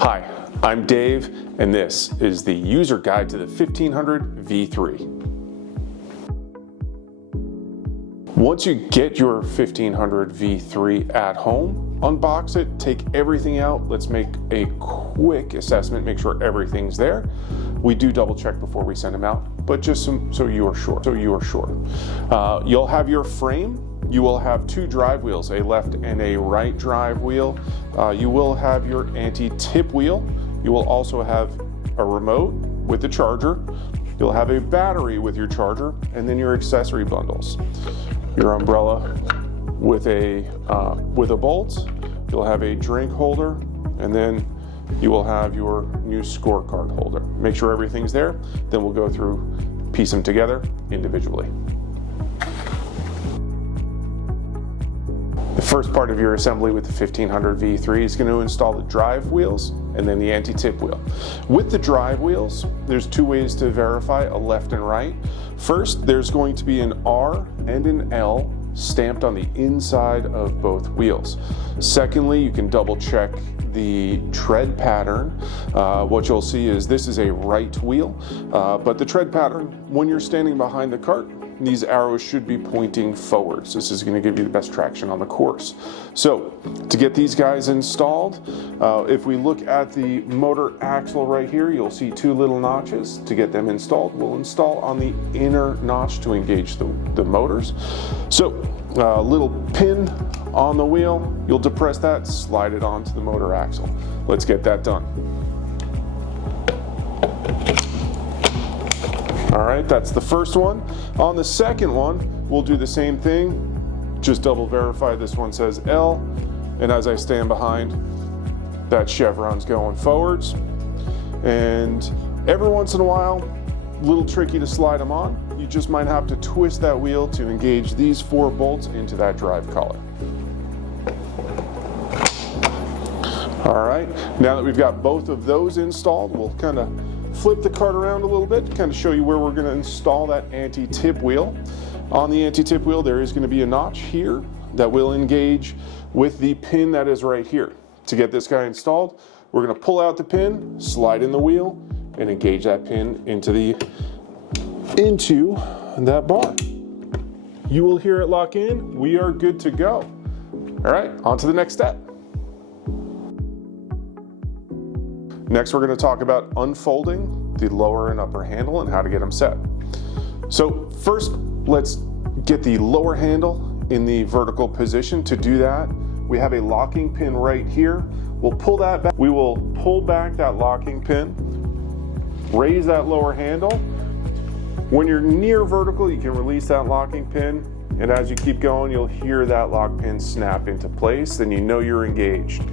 Hi, I'm Dave, and this is the user guide to the 1500 V3. Once you get your 1500 V3 at home, unbox it, take everything out. Let's make a quick assessment, make sure everything's there. We do double check before we send them out, but just so you are sure. You'll have your frame. You will have two drive wheels, a left and a right drive wheel. You will have your anti-tip wheel. You will also have a remote with the charger. You'll have a battery with your charger, and then your accessory bundles. Your umbrella with a bolt. You'll have a drink holder, and then you will have your new scorecard holder. Make sure everything's there, then we'll go through, piece them together individually. The first part of your assembly with the 1500 V3 is going to install the drive wheels and then the anti-tip wheel. With the drive wheels, there's two ways to verify a left and right. First, there's going to be an R and an L stamped on the inside of both wheels. Secondly, you can double check the tread pattern. What you'll see is this is a right wheel, but the tread pattern, when you're standing behind the cart, these arrows should be pointing forwards. This is going to give you the best traction on the course. So to get these guys installed, if we look at the motor axle right here, you'll see two little notches. To get them installed, we'll install on the inner notch to engage the motors. So a little pin on the wheel, you'll depress that, slide it onto the motor axle. Let's get that done. All right, that's the first one. On the second one, we'll do the same thing. Just double verify this one says L, and as I stand behind, that chevron's going forwards. And every once in a while, a little tricky to slide them on. You just might have to twist that wheel to engage these four bolts into that drive collar. All right, now that we've got both of those installed, we'll kind of flip the cart around a little bit, kind of show you where we're going to install that anti-tip wheel. On the anti-tip wheel, there is going to be a notch here that will engage with the pin that is right here. To get this guy installed, we're going to pull out the pin, slide in the wheel, and engage that pin into that bar. You will hear it lock in. We are good to go. All right, on to the next step. Next, we're going to talk about unfolding the lower and upper handle and how to get them set. So first, let's get the lower handle in the vertical position. To do that, we have a locking pin right here. We'll pull that back. We will pull back that locking pin, raise that lower handle. When you're near vertical, you can release that locking pin, and as you keep going, you'll hear that lock pin snap into place, then you know you're engaged.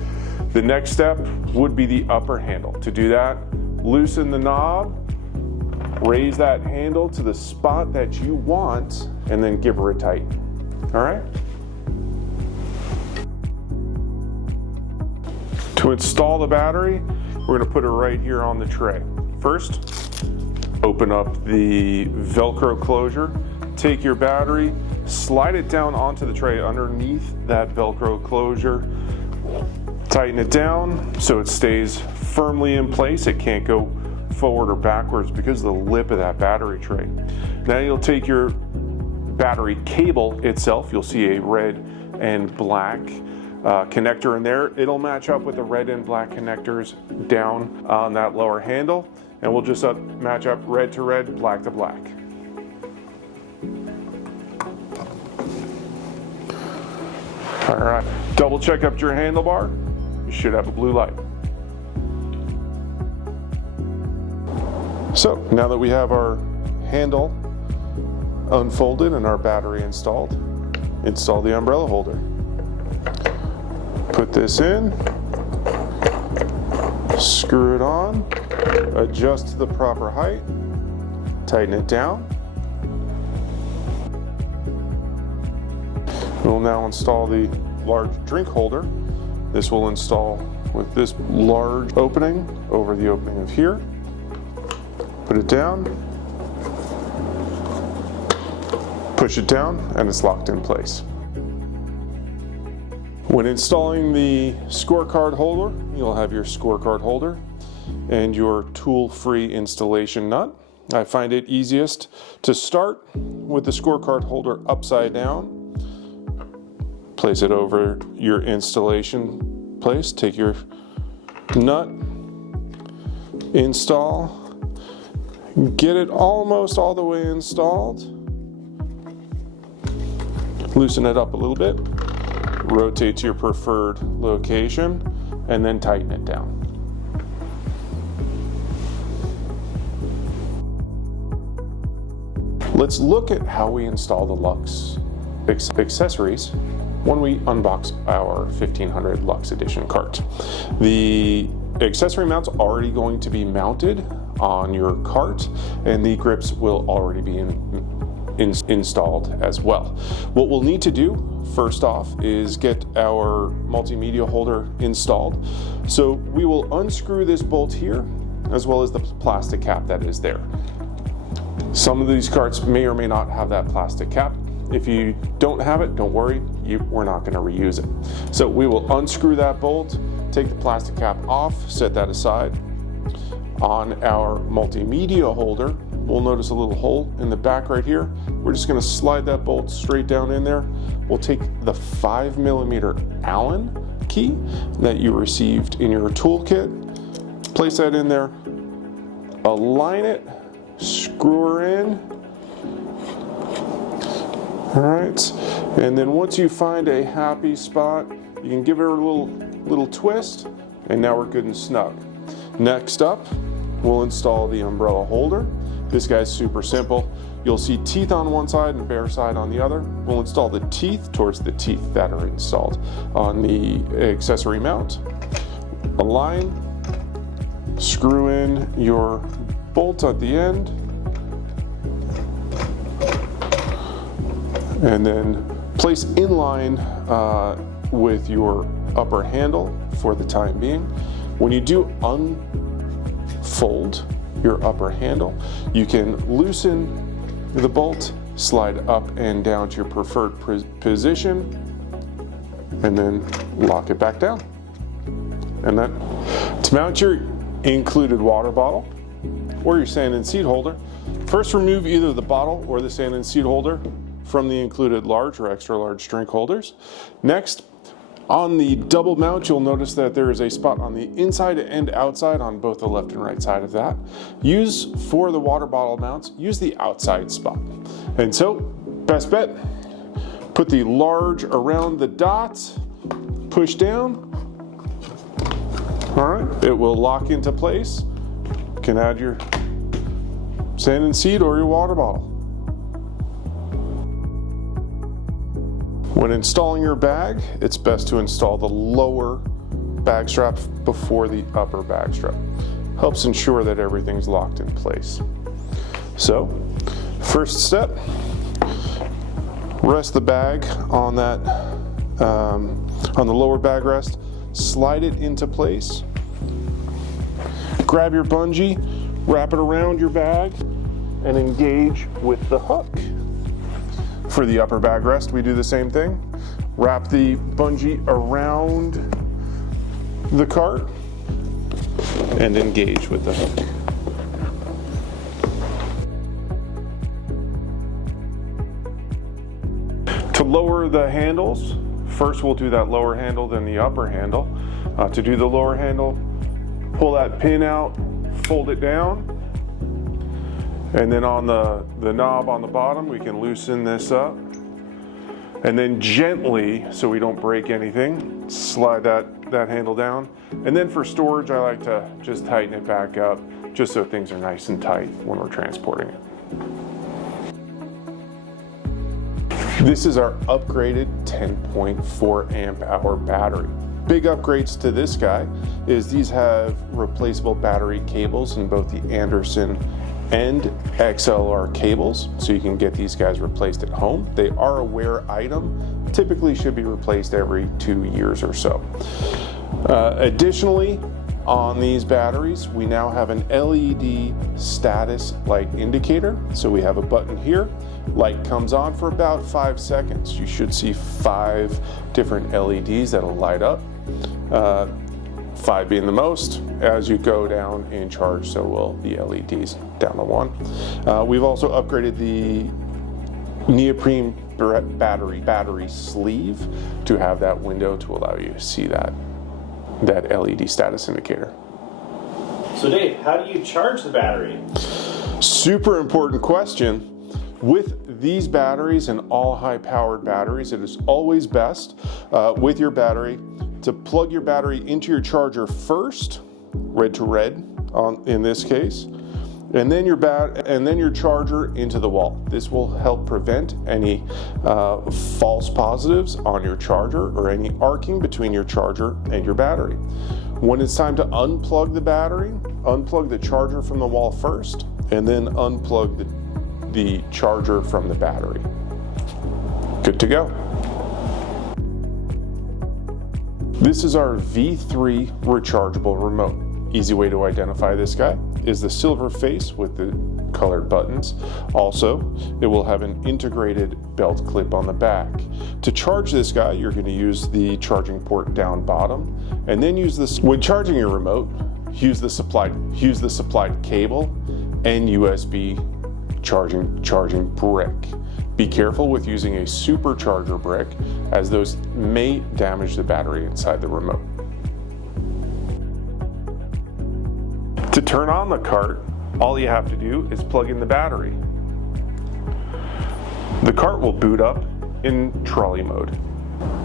The next step would be the upper handle. To do that, loosen the knob, raise that handle to the spot that you want, and then give her a tighten. All right? To install the battery, we're gonna put it right here on the tray. First, open up the Velcro closure, take your battery, slide it down onto the tray underneath that Velcro closure, tighten it down so it stays firmly in place. It can't go forward or backwards because of the lip of that battery tray. Now you'll take your battery cable itself. You'll see a red and black connector in there. It'll match up with the red and black connectors down on that lower handle, and we'll just match up red to red, black to black. All right, double check up your handlebar. You should have a blue light. So now that we have our handle unfolded and our battery installed, install the umbrella holder. Put this in, screw it on, adjust to the proper height, tighten it down. We'll now install the large drink holder. This will install with this large opening over the opening of here. Put it down, push it down, and it's locked in place. When installing the Scorecard holder, you'll have your Scorecard holder and your tool-free installation nut. I find it easiest to start with the Scorecard holder upside down. Place it over your installation place. Take your nut, install, get it almost all the way installed. Loosen it up a little bit. Rotate to your preferred location and then tighten it down. Let's look at how we install the LUX accessories when we unbox our 1500 LUX Edition cart. The accessory mount's already going to be mounted on your cart, and the grips will already be installed as well. What we'll need to do first off is get our multimedia holder installed. So we will unscrew this bolt here as well as the plastic cap that is there. Some of these carts may or may not have that plastic cap. If you don't have it, don't worry, we're not going to reuse it. So we will unscrew that bolt, take the plastic cap off, set that aside. On our multimedia holder, we'll notice a little hole in the back right here. We're just going to slide that bolt straight down in there. We'll take the 5mm Allen key that you received in your toolkit, place that in there, align it, screw her in. All right, and then once you find a happy spot, you can give it a little twist, and now we're good and snug. Next up, we'll install the umbrella holder. This guy's super simple. You'll see teeth on one side and bare side on the other. We'll install the teeth towards the teeth that are installed on the accessory mount. Align, screw in your bolt at the end, and then place in line with your upper handle for the time being. When you do unfold your upper handle, you can loosen the bolt, slide up and down to your preferred position, and then lock it back down. And then to mount your included water bottle or your sand and seed holder, first remove either the bottle or the sand and seed holder from the included large or extra large drink holders. Next, on the double mount, you'll notice that there is a spot on the inside and outside on both the left and right side of that. For the water bottle mounts, use the outside spot. And so, best bet, put the large around the dots, push down. All right, it will lock into place. You can add your sand and seed or your water bottle. When installing your bag, it's best to install the lower bag strap before the upper bag strap. Helps ensure that everything's locked in place. So, first step, rest the bag on that, on the lower bag rest, slide it into place. Grab your bungee, wrap it around your bag, and engage with the hook. For the upper bag rest, we do the same thing. Wrap the bungee around the cart and engage with the hook. To lower the handles, first we'll do that lower handle, then the upper handle. To do the lower handle, pull that pin out, fold it down, and then on the knob on the bottom, we can loosen this up. And then gently, so we don't break anything, slide that handle down. And then for storage, I like to just tighten it back up, just so things are nice and tight when we're transporting it. This is our upgraded 10.4 amp hour battery. Big upgrades to this guy is these have replaceable battery cables in both the Anderson and XLR cables, so you can get these guys replaced at home. They are a wear item, typically should be replaced every 2 years or so. Additionally, On these batteries, we now have an LED status light indicator. So we have a button here, light comes on for about 5 seconds. You should see 5 different LEDs that'll light up, 5 being the most. As you go down in charge, so will the LEDs down to 1. We've also upgraded the neoprene battery sleeve to have that window to allow you to see that LED status indicator. So Dave, how do you charge the battery? Super important question. With these batteries and all high-powered batteries, it is always best with your battery to plug your battery into your charger first, red to red in this case, and then your charger into the wall. This will help prevent any false positives on your charger or any arcing between your charger and your battery. When it's time to unplug the battery, unplug the charger from the wall first, and then unplug the charger from the battery. Good to go. This is our V3 rechargeable remote. Easy way to identify this guy is the silver face with the colored buttons. Also, it will have an integrated belt clip on the back. To charge this guy, you're going to use the charging port down bottom, and then use this. When charging your remote, use the supplied cable and USB charging brick. Be careful with using a supercharger brick, as those may damage the battery inside the remote. To turn on the cart, all you have to do is plug in the battery. The cart will boot up in trolley mode.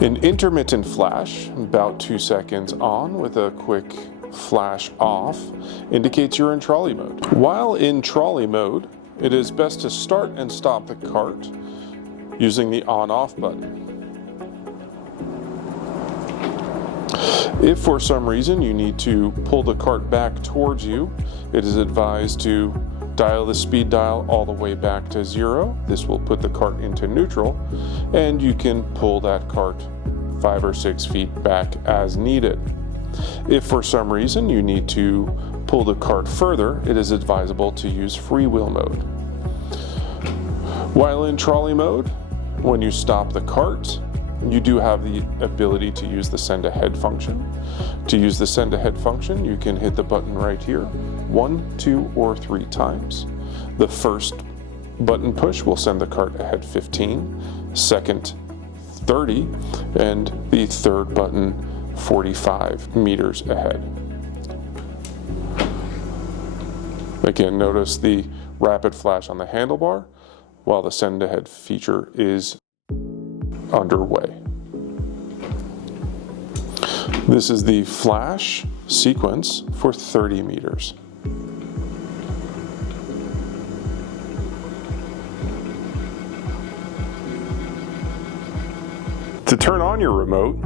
An intermittent flash, about 2 seconds on with a quick flash off, indicates you're in trolley mode. While in trolley mode, it is best to start and stop the cart using the on-off button. If for some reason you need to pull the cart back towards you, it is advised to dial the speed dial all the way back to 0. This will put the cart into neutral, and you can pull that cart 5 or 6 feet back as needed. If for some reason you need to pull the cart further, it is advisable to use freewheel mode. While in trolley mode, when you stop the cart, you do have the ability to use the send ahead function. To use the send ahead function, you can hit the button right here 1, 2, or 3 times. The first button push will send the cart ahead 15, second 30, and the third button 45 meters ahead. Again, notice the rapid flash on the handlebar while the send ahead feature is underway. This is the flash sequence for 30 meters. To turn on your remote,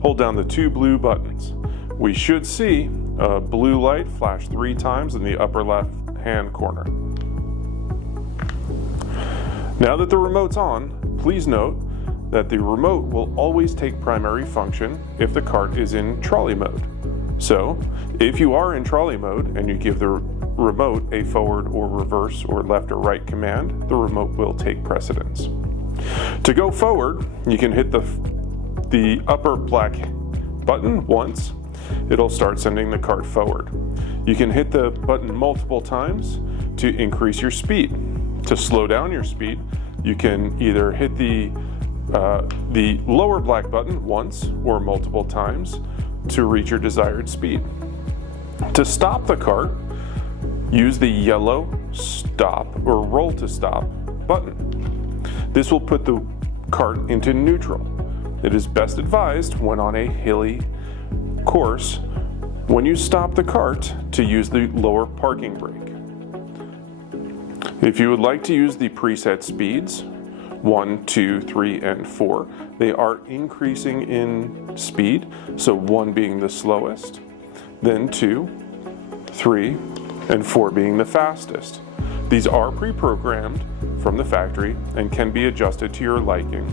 hold down the 2 blue buttons. We should see a blue light flash 3 times in the upper left hand corner. Now that the remote's on, please note that the remote will always take primary function if the cart is in trolley mode. So, if you are in trolley mode and you give the remote a forward or reverse or left or right command, the remote will take precedence. To go forward, you can hit the upper black button once. It'll start sending the cart forward. You can hit the button multiple times to increase your speed. To slow down your speed, you can either hit the lower black button once or multiple times to reach your desired speed. To stop the cart, use the yellow stop or roll to stop button. This will put the cart into neutral. It is best advised when on a hilly course, when you stop the cart, to use the lower parking brake. If you would like to use the preset speeds, 1, 2, 3, and 4, they are increasing in speed, so 1 being the slowest, then 2, 3, and 4 being the fastest. These are pre-programmed from the factory and can be adjusted to your liking.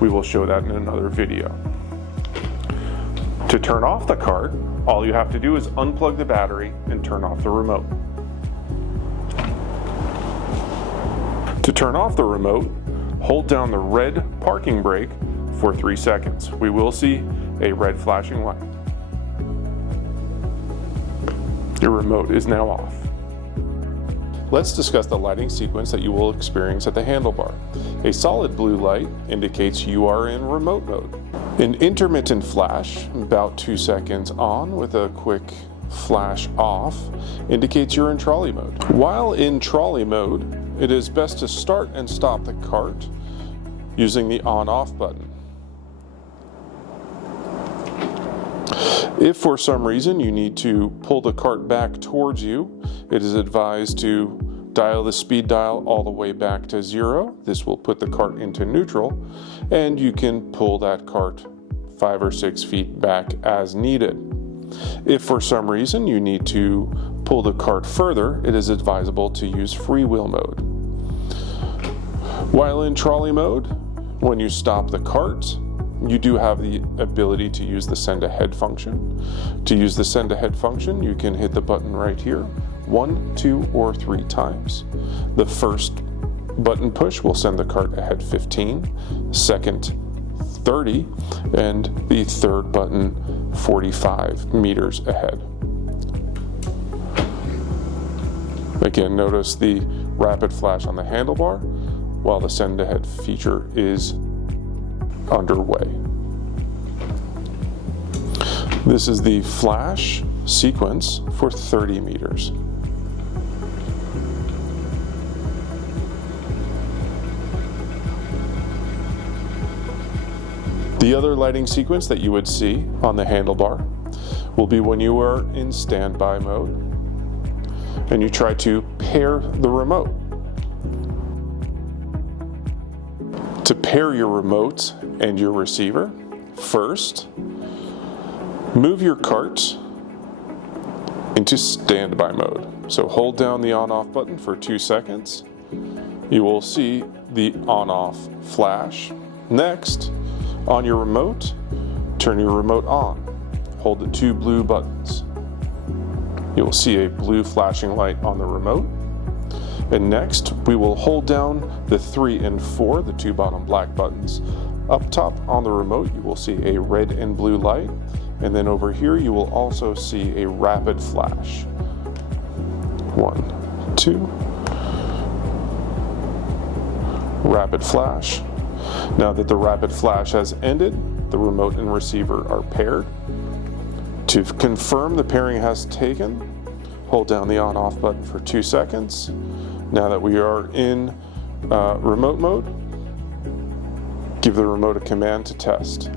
We will show that in another video. To turn off the cart, All you have to do is unplug the battery and turn off the remote. To turn off the remote, hold down the red parking brake for 3 seconds. We will see a red flashing light. Your remote is now off. Let's discuss the lighting sequence that you will experience at the handlebar. A solid blue light indicates you are in remote mode. An intermittent flash, about 2 seconds on with a quick flash off, indicates you're in trolley mode. While in trolley mode, it is best to start and stop the cart using the on-off button. If for some reason you need to pull the cart back towards you, it is advised to dial the speed dial all the way back to 0. This will put the cart into neutral, and you can pull that cart 5 or 6 feet back as needed. If for some reason you need to pull the cart further, it is advisable to use freewheel mode. While in trolley mode, when you stop the cart, you do have the ability to use the send ahead function. To use the send ahead function, you can hit the button right here 1, 2, or 3 times. The first button push will send the cart ahead 15, second 30, and the third button 45 meters ahead. Again, notice the rapid flash on the handlebar while the send ahead feature is underway. This is the flash sequence for 30 meters. The other lighting sequence that you would see on the handlebar will be when you are in standby mode and you try to pair the remote. To pair your remote and your receiver, first, move your cart into standby mode. So hold down the on-off button for 2 seconds. You will see the on-off flash. Next, on your remote, turn your remote on. Hold the 2 blue buttons. You will see a blue flashing light on the remote. And next, we will hold down the 3 and 4, the 2 bottom black buttons. Up top on the remote, you will see a red and blue light. And then over here, you will also see a rapid flash. 1, 2. Rapid flash. Now that the rapid flash has ended, the remote and receiver are paired. To confirm the pairing has taken, hold down the on-off button for 2 seconds. Now that we are in remote mode, give the remote a command to test.